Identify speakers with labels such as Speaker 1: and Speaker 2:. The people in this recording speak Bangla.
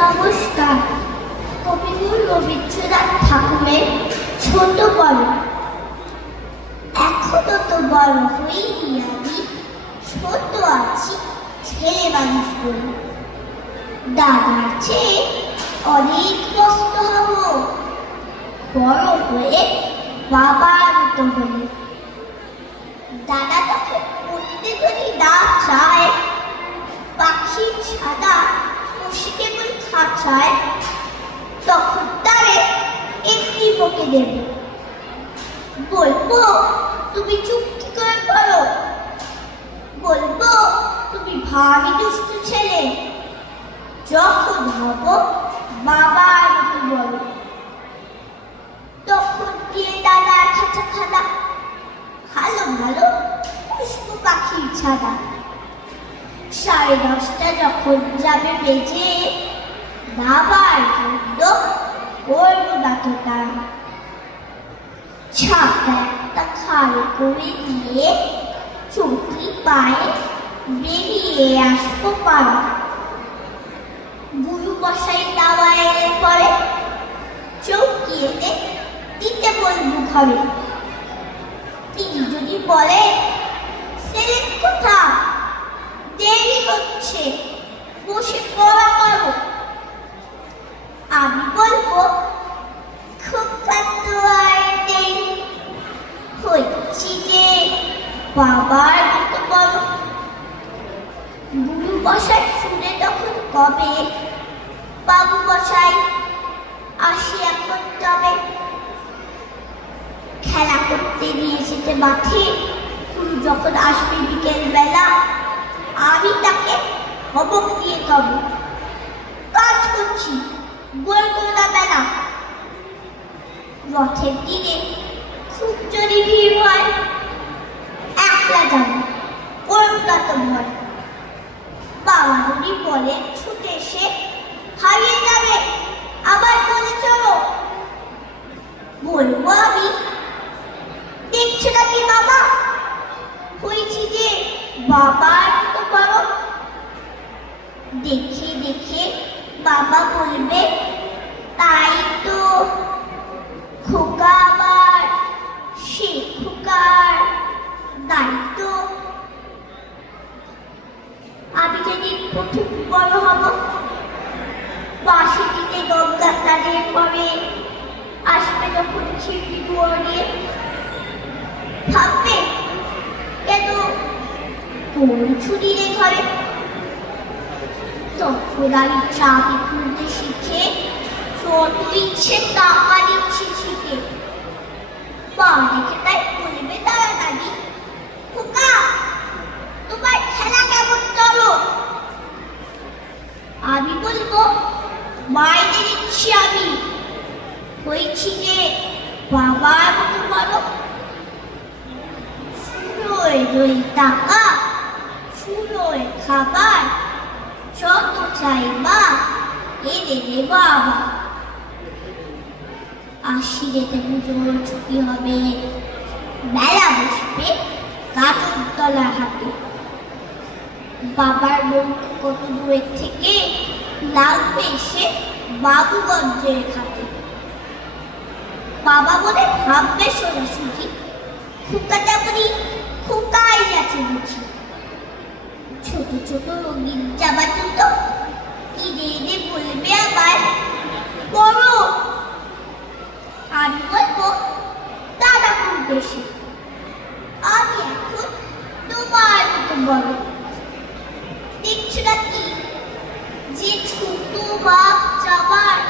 Speaker 1: নমস্কার কবিগুরু রবীন্দ্রনাথ ঠাকুরের ছোট বড় এখনও তো বড় হইনি আমি, ছোট আছি, ছেলে মানুষ বলে দাদার চেয়ে অনেক কষ্ট হব। বড় হয়ে বাবার মতো হলে। দাদা খাঁচায় তখন তারে একটি বকে দেবে। বলব, তুমি চুক্তি করে করো? বলব, তুমি ভারী দুষ্ট ছেলে। যখন হব বাবার মতো বলো। তখন দিয়ে দাদার খাঁচা খাদা ভালো ভালো পুষ্প পাখির ছাদা। সাড়ে দশটা যখন যাবে বেজে দাবার বন্ধ করব তো তারা। একটা খাড়ি করে দিয়ে চৌকি পায়ে বেরিয়ে আসব পারা। গুরু বসাই দাওয়া এলে পরে চৌকি এনে দিতে বলব ঘরে। তিনি যদি বলে ছেলে কোথা দেরি হচ্ছে, বসে পড়া করো। বাবার বড় বসাই শুনে তখন কবে বাবু বসাই আসি এখন তবে খেলা করতে নিয়ে যেতে মাঠে? গুরু যখন আসবে বিকেল বেলা আমি তাকে হবক দিয়ে কব কাজ করছি, বলব না বেলা। রথের দিনে খুব যদি ভিড় হয় একলা যাব করুণা তো বাবা যদি বলে, ছুটে এসে হারিয়ে যাবে আবার বলে চলো বলব আমি, দেখছ নাকি বাবা? হয়েছি যে বাবার মতো করো দেখে দেখে বাবা বলবে, তাই তো খোকা আবার সে খোকার দায়িত্ব। আমি যেদিন প্রথম বড় হব বাসি দিতে গঙ্গা স্নানের পরে আসবে যখন ছিটি দুয়ারে। ভাববে, কেন কোন ছুটি রে ঘরে তখন আমি চাবি খুলতে শিখে যত ইচ্ছে টাকা দিচ্ছি শিখে। পা দেখে তাই বলবে তাড়াতাড়ি খোকা তোমার খেলা কেমন চলো আমি বলব, মাইনে দিচ্ছি আমি। বলো খাবার, যত চাই মা এনে দে বাবা আশিরেতে পুজোর ছুটি হবে, মেলা বসবে। তলার হাতে বাবার নৌকো কত দূরের থেকে লাগবে এসে বাবুগঞ্জের খাতে বাবা বলে, ভাববে সোজাসুজি খুকাটা বলি খুকাই আছে বুঝি। ছোট ছোট রঙিন জামা দুটো কিনে এনে বলবে আবার বড়। আমি বলব দাদা খুব বেশি আমি এখন বড় দেখছ নাকি? যে ছোট বাপ গেলে